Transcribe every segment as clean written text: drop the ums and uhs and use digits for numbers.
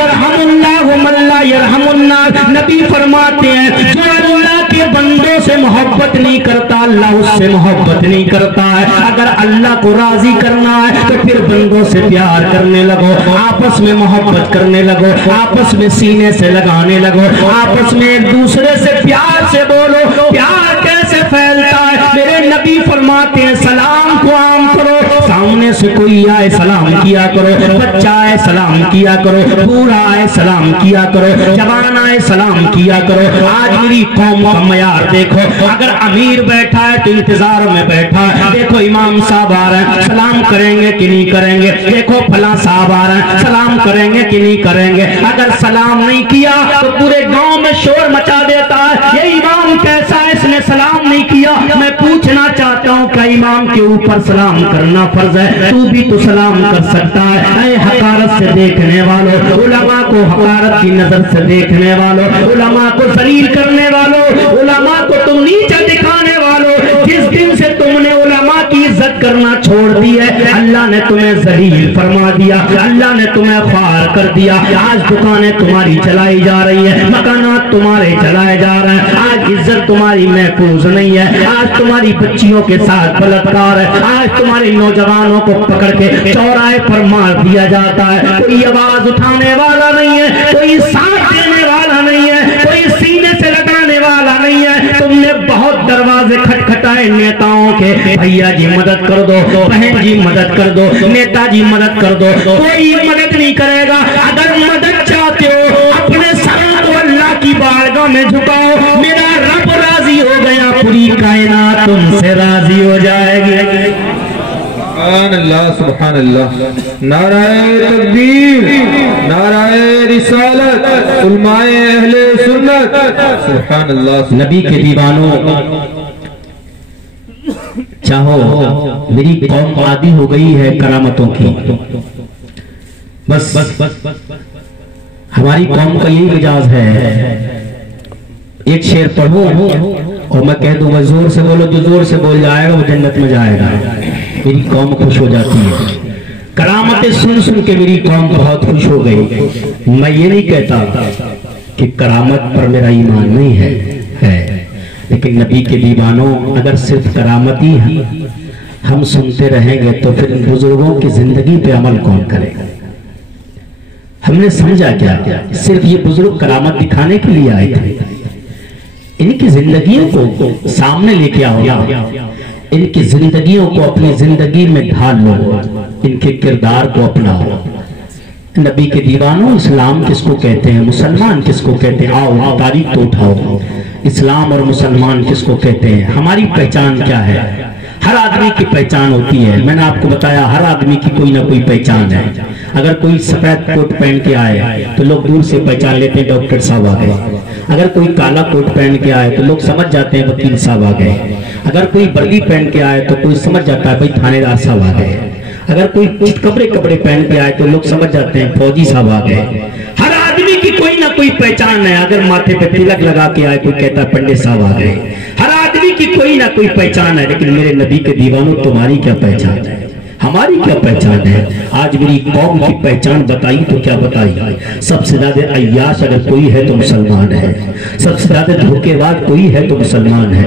यरहम अल्लाह मन ला यरहम अन्नास। नबी फरमाते हैं जो अल्लाह के बंदों से मोहब्बत नहीं करता, अल्लाह उससे मोहब्बत नहीं करता है। अगर अल्लाह को राजी करना है तो फिर बंदों से प्यार करने लगो, आपस में मोहब्बत करने लगो, आपस में सीने से लगाने लगो, आपस में एक दूसरे से प्यार से बोलो। प्यार कैसे फैलता है? मेरे नबी फरमाते हैं सलाम को आम करो, सामने से कोई आए सलाम किया करो, बच्चा आए सलाम किया करो, बूढ़ा आए सलाम किया करो, जवान आए सलाम किया करो। आज मेरी कौम का मयार देखो, अगर अमीर बैठा है तो इंतजार में बैठा है, देखो इमाम साहब आ रहे हैं सलाम करेंगे कि नहीं करेंगे, देखो फला साहब आ रहे हैं सलाम करेंगे कि नहीं करेंगे। अगर सलाम नहीं किया तो पूरे गांव में शोर मचा देता है, ये इमाम कैसा है, इसने सलाम नहीं किया। मैं पूछना चाहता हूँ क्या इमाम के ऊपर सलाम करना फर्ज है? तू भी तो सलाम कर सकता है। ऐ हकारत से देखने वालों, उलमा को हकारत की नजर से देखने वालों, उलमा को जलील करने वालों, उलमा को तुम नीचा दिखाने वालों, जिस दिन से तुमने उलमा की इज्जत करना छोड़ दी है, अल्लाह ने तुम्हें जलील फरमा दिया, अल्लाह ने तुम्हें ख्वार कर दिया। आज दुकानें तुम्हारी चलाई जा रही है, मकानात तुम्हारे चलाए जा रहे हैं, आज इज्जत तुम्हारी महफूज नहीं है, आज तुम्हारी बच्चियों के साथ बलात्कार है, आज तुम्हारे नौजवानों को पकड़ के चौराहे पर मार दिया जाता है। कोई आवाज उठाने वाला नहीं है, कोई साथ देने वाला नहीं है, कोई सीने से लगाने वाला नहीं है। तुमने बहुत दरवाजे खटखटाए नेताओं के, भैया जी मदद कर दो, बहन जी मदद कर दो, नेताजी मदद कर दो, कोई मदद नहीं करेगा। अगर मदद चाहते हो अपने सर को अल्लाह की बारगाह में झुकाओ, मेरा रब राजी हो गया, पूरी कायनात तुमसे राजी हो जाएगी। सुभान अल्लाह, सुभान अल्लाह, नाराए तकबीर, नाराए रिसालत, उलमाए अहले सुन्नत, सुभान अल्लाह। नबी के दीवानों, चाहो मेरी कौम आदी हो गई है करामतों की, बस हमारी कौम का यही मिजाज है। एक शेर पढ़ूं और मैं कह दूंगा जोर से बोलो, जो जोर से बोल जाएगा वो जन्नत में जाएगा। मेरी कौम खुश हो जाती है, करामतें सुन सुन के मेरी कौम बहुत खुश हो गई। मैं ये नहीं कहता कि करामत पर मेरा ईमान नहीं है, लेकिन नबी के दीवानों अगर सिर्फ करामत ही हम सुनते रहेंगे तो फिर बुजुर्गों की जिंदगी पे अमल कौन करेगा? हमने समझा क्या सिर्फ ये बुजुर्ग करामत दिखाने के लिए आए थे? इनकी जिंदगियों को सामने लेके आओ, इनकी जिंदगियों को अपनी जिंदगी में ढाल लो, इनके किरदार को अपनाओ। नबी के दीवानों, इस्लाम किसको कहते हैं, मुसलमान किसको कहते हैं? आओ तारीख तो उठाओ, इस्लाम और मुसलमान किसको कहते हैं? हमारी पहचान क्या है? हर आदमी की पहचान होती है, मैंने आपको बताया हर आदमी की कोई ना कोई पहचान है। अगर कोई सफेद कोट पहन के आए तो लोग दूर से पहचान लेते हैं डॉक्टर साहब आ गए, अगर कोई काला कोट पहन के आए तो लोग समझ जाते हैं वकील साहब आ गए, अगर कोई वर्दी पहन के आए तो कोई समझ जाता है भाई थानेदार साहब आ गए, अगर कोई कपड़े पहन के आए तो लोग समझ जाते हैं फौजी साहब आ गए। हर आदमी की कोई ना कोई पहचान है। अगर माथे पे तिलक लगा के आए कोई कहता है पंडित साहब आ गए। हर आदमी की कोई ना कोई पहचान है, लेकिन मेरे नबी के दीवानों तुम्हारी क्या पहचान है, हमारी क्या पहचान है? आज मेरी कौम की पहचान बताई तो क्या बताई? सबसे ज्यादा अय्याश अगर कोई है तो मुसलमान है, सबसे ज्यादा धोखेबाज कोई है तो मुसलमान है,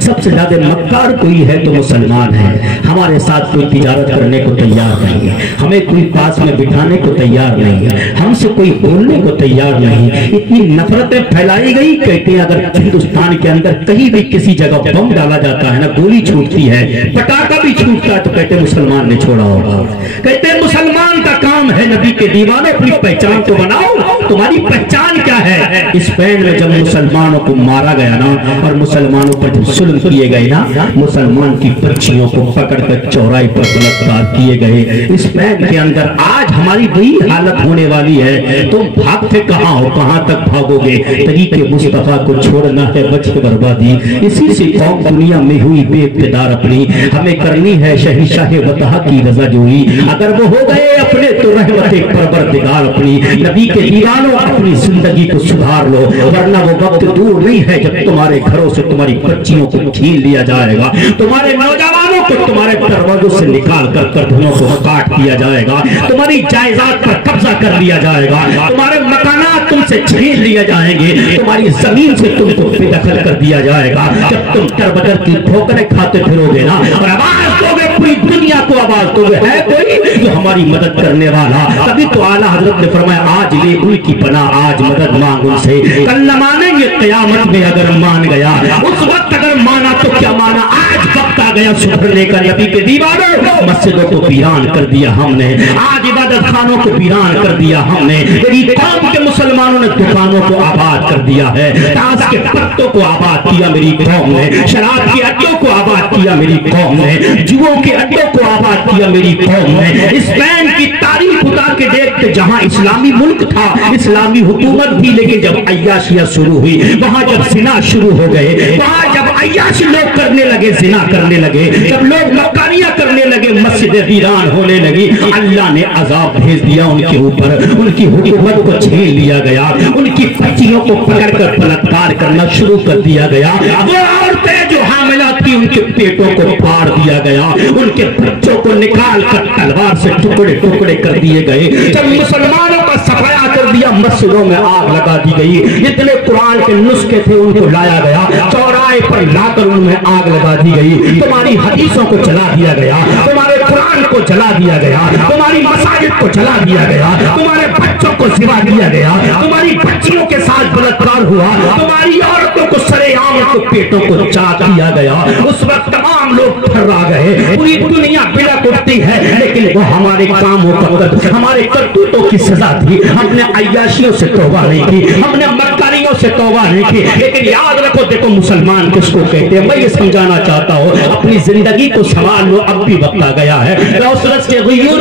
सबसे ज्यादा मक्कार कोई है तो मुसलमान है। हमारे साथ कोई तिजारत करने को तैयार नहीं है, हमें कोई पास में बिठाने को तैयार नहीं है, हमसे कोई बोलने को तैयार नहीं। इतनी नफरतें फैलाई गई, कहते हैं अगर हिंदुस्तान के अंदर कहीं भी किसी जगह बम डाला जाता है ना, गोली छूटती है, पटाखा भी छूटता है, तो कहते मुसलमान छोड़ा होगा। कहते हैं मुसलमान का काम है नबी के दीवाने अपनी पहचान तो बनाओ। तुम्हारी पहचान क्या है? स्पेन में जब मुसलमानों को मारा गया ना, और मुसलमानों पर जब जुल्म किए गए ना, मुसलमान की बच्चियों को पकड़कर चौराहे पर बलात्कार किए गए स्पेन के अंदर, आज हमारी वही हालत होने वाली है। तुम भागते कहाँ हो, कहाँ तक भागोगे? तरीके मुस्तफा को छोड़ना है बच के बर्बादी। इसी से कौम दुनिया में हुई बेइख्तियार अपनी, हमें करनी है शहंशाह वतहा की रजा जोई। अगर वो हो गए अपने तो रहमते परवरदिगार अपनी। नबी के दीवानों अपनी जिंदगी को सुधार लो, वरना वो वक्त दूर नहीं है जब तुम्हारे घरों से तुम्हारी बच्चियों को छीन लिया जाएगा, तुम्हारे नौजवानों को तुम्हारे दरवाजों से निकाल कर गर्दनों को काट दिया जाएगा, तुम्हारी जायदाद पर कब्जा कर लिया जाएगा, तुम्हारे मकानात तुमसे छीन लिए जाएंगे, तुम्हारी जमीन से तुमको बेदखल कर दिया जाएगा। जब तुम तरबतर की ठोकरें खाते फिरोगे ना और आवाज दोगे, पूरी दुनिया को आवाज दोगे, है कोई जो हमारी मदद करने वाला? तभी तो आला हजरत ने फरमाया, आज ले उनकी पनाह, आज मदद मांग उनसे, कल न मानेंगे कयामत में अगर मान गया। उस वक्त अगर माना तो क्या माना, आज वक्त आ गया सुधरने का। नबी के दीवारों मस्जिदों को वीरान कर दिया हमने, आज इबादत खानों को वीरान कर दिया हमने, मेरी कौम के मुसलमानों ने दुकानों को आबाद कर दिया है, ताश के पत्तों को आबाद किया मेरी कौम ने, शराब के अड्डों को आबाद किया मेरी कौम ने, जुओं के अड्डों को आबाद किया मेरी कौम ने। स्पेन की तारीख उतार के देखते, जहां इस्लामी मुल्क था, इस्लामी हुकूमत थी, लेकिन जब अय्याशियां शुरू हुई, वहां जब जिना शुरू हो गए, वहां जब अय्याशी लोग करने लगे, जिना करने लगे, जब लोग मकानियां करने लगे, मस्जिदें वीरान होने लगी, अल्लाह ने अजाब भेज दिया उनके ऊपर, उनकी हुकूमत को छीन लिया गया, उनकी बच्चियों को पकड़कर बलात्कार करना शुरू कर दिया गया। वो औरतें जो हामिला थी, उनके पेटों को फाड़ दिया गया, उनके बच्चों को निकाल कर तलवार से टुकड़े टुकड़े कर दिए गए। जब मुसलमानों का सफाया कर दिया, मस्जिदों में आग लगा दी गई, जितने कुरान के नुस्खे थे उनको लाया गया, चौराहे पर लाकर उनमें आग लगा दी गई, तुम्हारी हदीसों को जला दिया गया, तुम्हारे कुरान को जला दिया गया, तुम्हारी मसाजिद को जला दिया गया, तुम्हारे बच्चों को सिवा दिया गया, तुम्हारी बच्चियों के साथ बलात्कार हुआ, तुम्हारी औरतों को सरेआम को पेटों को चाट दिया गया। उस वक्त तमाम लोग ठर्रा गए, पूरी दुनिया बिलक उठती है, लेकिन वो हमारे कामों का, हमारे करतूतों की सजा थी। हमने अय्याशियों से तौबा नहीं की, हमने मक्कारियों से तौबा नहीं की। लेकिन याद रखो, देखो मुसलमान किसको कहते हैं, मैं ये समझाना चाहता हूँ, अपनी जिंदगी को संभाल लो, अब भी वक्त आ गया है।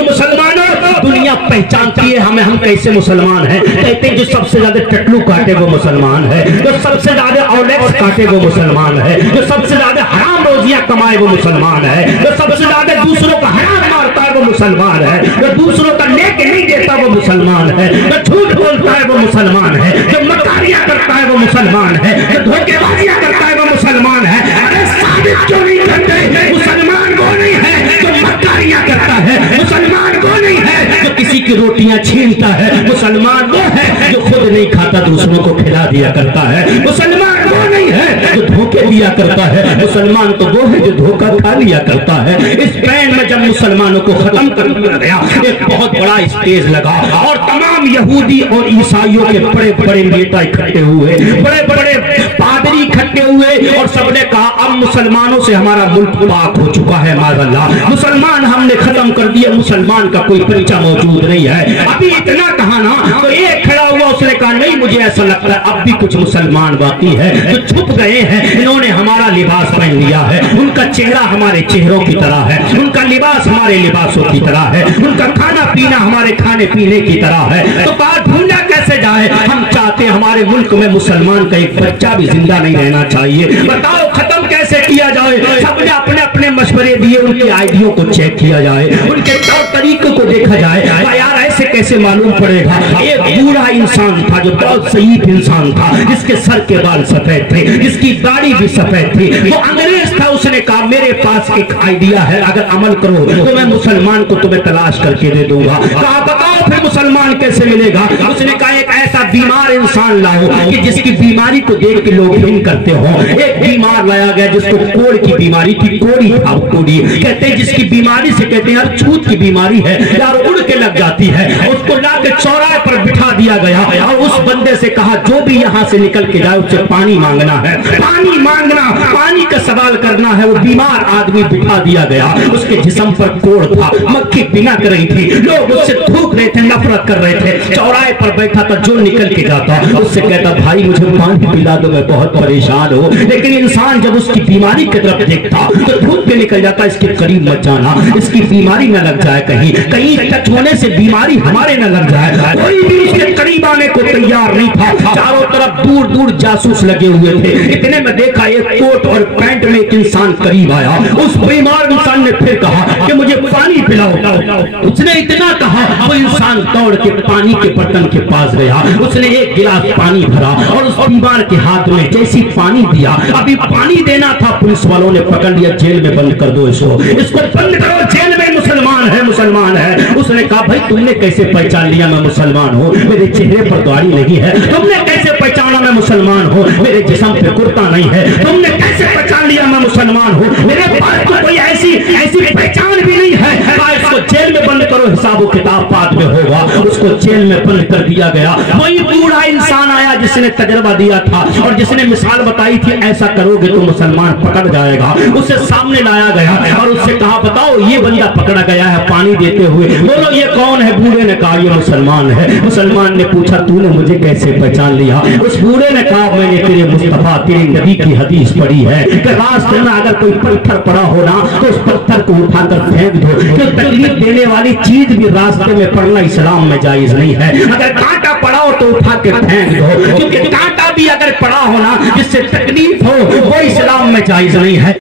मुसलमानों, दुनिया पहचानती है हमें, हम कैसे मुसलमान हैं। कहते हैं जो सबसे ज्यादा टटलू काटे वो मुसलमान है, जो सबसे ज्यादा औलेक्स काटे वो मुसलमान है, जो सबसे ज्यादा हराम रोजियां कमाए वो मुसलमान है, जो सबसे ज्यादा दूसरों का हराम मारता है वो मुसलमान है, जो दूसरों का लेके नहीं देता वो मुसलमान है, जो झूठ बोलता है वो मुसलमान है, जो मकारियां करता है वो मुसलमान है, जो धोखेबाजियां करता है वो मुसलमान है। अरे साबित क्यों नहीं करते? मुसलमान वो नहीं है जो मकारियां करता है, मुसलमान वो नहीं है जो किसी की रोटियां छीनता है, मुसलमान वो है जो खुद नहीं खाता दूसरों को खिला दिया करता है, मुसलमान वो नहीं है जो धोखे दिया करता है, मुसलमान तो वो है जो धोखा खा लिया करता है। इस स्पेन में जब मुसलमानों को खत्म कर दिया गया, एक बहुत बड़ा स्टेज लगा और तमाम यहूदी और ईसाइयों के बड़े बड़े नेता इकट्ठे हुए, बड़े बड़े पादरी इकट्ठे हुए और सबने कहा अब मुसलमानों से हमारा मुल्क पाक हो चुका है, माज़अल्लाह, मुसलमान हमने खत्म कर दिया, मुसलमान का कोई परिचय मौजूद नहीं है। अभी इतना कहा ना तो एक खड़ा हुआ, उसने कहा नहीं मुझे ऐसा लगता है अब भी कुछ मुसलमान बाकी है जो छुप गए हैं, इन्होंने हमारा लिबास पहन लिया है, उनका चेहरा हमारे चेहरों की तरह है, उनका लिबास हमारे लिबासों की तरह है, उनका खाना पीना हमारे खाने पीने की तरह है, तो बात ढूंढा कैसे जाए? हम चाहते हमारे मुल्क में मुसलमान का एक बच्चा भी जिंदा नहीं रहना चाहिए, बताओ खत्म कैसे किया जाए? सबने अपने अपने मशवरे दिए, उनकी आइडियों को चेक किया जाए, उनके तौर तरीकों को देखा जाए, यार ऐसे कैसे मालूम पड़ेगा? एक बूढ़ा इंसान था जो बहुत सही इंसान था, जिसके सर के बाल सफेद थे, जिसकी दाढ़ी भी सफेद थी, वो अंग्रेज था, उसने कहा मेरे पास एक आइडिया है, अगर अमल करो तो मैं मुसलमान को तुम्हें तलाश करके दे दूंगा। कहा बताओ फिर मुसलमान कैसे मिलेगा? उसने कहा एक ऐसा बीमार इंसान लाओ कि जिसकी बीमारी को देख के लोग हिम करते हो। एक बीमार लाया गया जिसको कोढ़ की बीमारी थी, कोढ़ी था, कोढ़ी कहते हैं जिसकी बीमारी से कहते हैं यार छूत की बीमारी है यार, उड़ के लग जाती है, उसको ला के चौराहे पर बिठा दिया गया और उस बंदे से कहा जो भी यहाँ से निकल के जाए उससे पानी मांगना है, पानी मांगना, पानी का सवाल करना है। वो बीमार आदमी बिठा दिया गया, उसके जिस्म पर कोढ़ था, मक्खी बिनक रही थी, लोग उससे थूक रहे थे, नफरत कर रहे थे, चौराहे पर बैठा था, जो निकल के जाता उससे कहता भाई मुझे पानी पिला दो मैं बहुत परेशान हूँ। लेकिन इंसान जब उसकी बीमारी की तरफ देखता तो धूप के निकल जाता, इसके करीब मत जाना, इसकी बीमारी न लग जाए, कहीं कहीं टच होने से बीमारी हमारे न लग जाए। कोई भी उसके करीब आने को तैयार नहीं था, चारों तरफ दूर दूर जासूस लगे हुए थे। इतने में देखा एक कोट और पैंट में एक इंसान करीब आया, उस बीमार इंसान ने फिर कहा कि मुझे पानी पिलाओ। उसने इतना कहा, वो इंसान दौड़ के पानी के बर्तन के पास गया, उसने एक गिलास पानी भरा और उस बीमार के हाथ में जैसी पानी दिया, अभी पानी देना था पुलिस वालों ने पकड़ लिया, जेल में बंद कर दो, इसको बंद करो, जेल में मुसलमान है, मुसलमान है। उसने कहा भाई तुमने कैसे पहचान लिया मैं मुसलमान हूँ? मेरे चेहरे पर दाढ़ी नहीं है। तुमने कैसे पहचाना मैं मुसलमान हूँ? मेरे जिस्म पे कुर्ता नहीं है। तुमने कैसे पहचान लिया मैं मुसलमान हूँ? मेरे पास तो कोई ऐसी पहचान भी नहीं है। इसको जेल में बंद करो, हिसाब किताब बाद में होगा। उसको जेल में बंद कर दिया गया। वही बूढ़ा इंसान आया जिसने तजर्बा दिया था और जिसने मिसाल बताई थी ऐसा करोगे तो मुसलमान पकड़ जाएगा। उसे सामने लाया गया और उससे कहा बताओ ये बंदा पकड़ा गया है पानी देते हुए, बोलो ये कौन है? बूढ़े ने कहा ये मुसलमान है। मुसलमान ने पूछा तूने मुझे कैसे पहचान लिया? उस बूढ़े ने कहा मैंने तेरे मुस्तफा तेरे नबी की हदीस पढ़ी है कि रास्ते में अगर कोई पत्थर पड़ा हो ना तो उस पत्थर को उठाकर फेंक दो। तो तकलीफ देने वाली चीज भी रास्ते में पड़ना इस्लाम में जायज नहीं है। अगर कांटा पड़ा हो तो उठा के फेंक दो, क्योंकि कांटा भी अगर पड़ा हो ना जिससे तकलीफ हो वो इस्लाम में जायज नहीं है।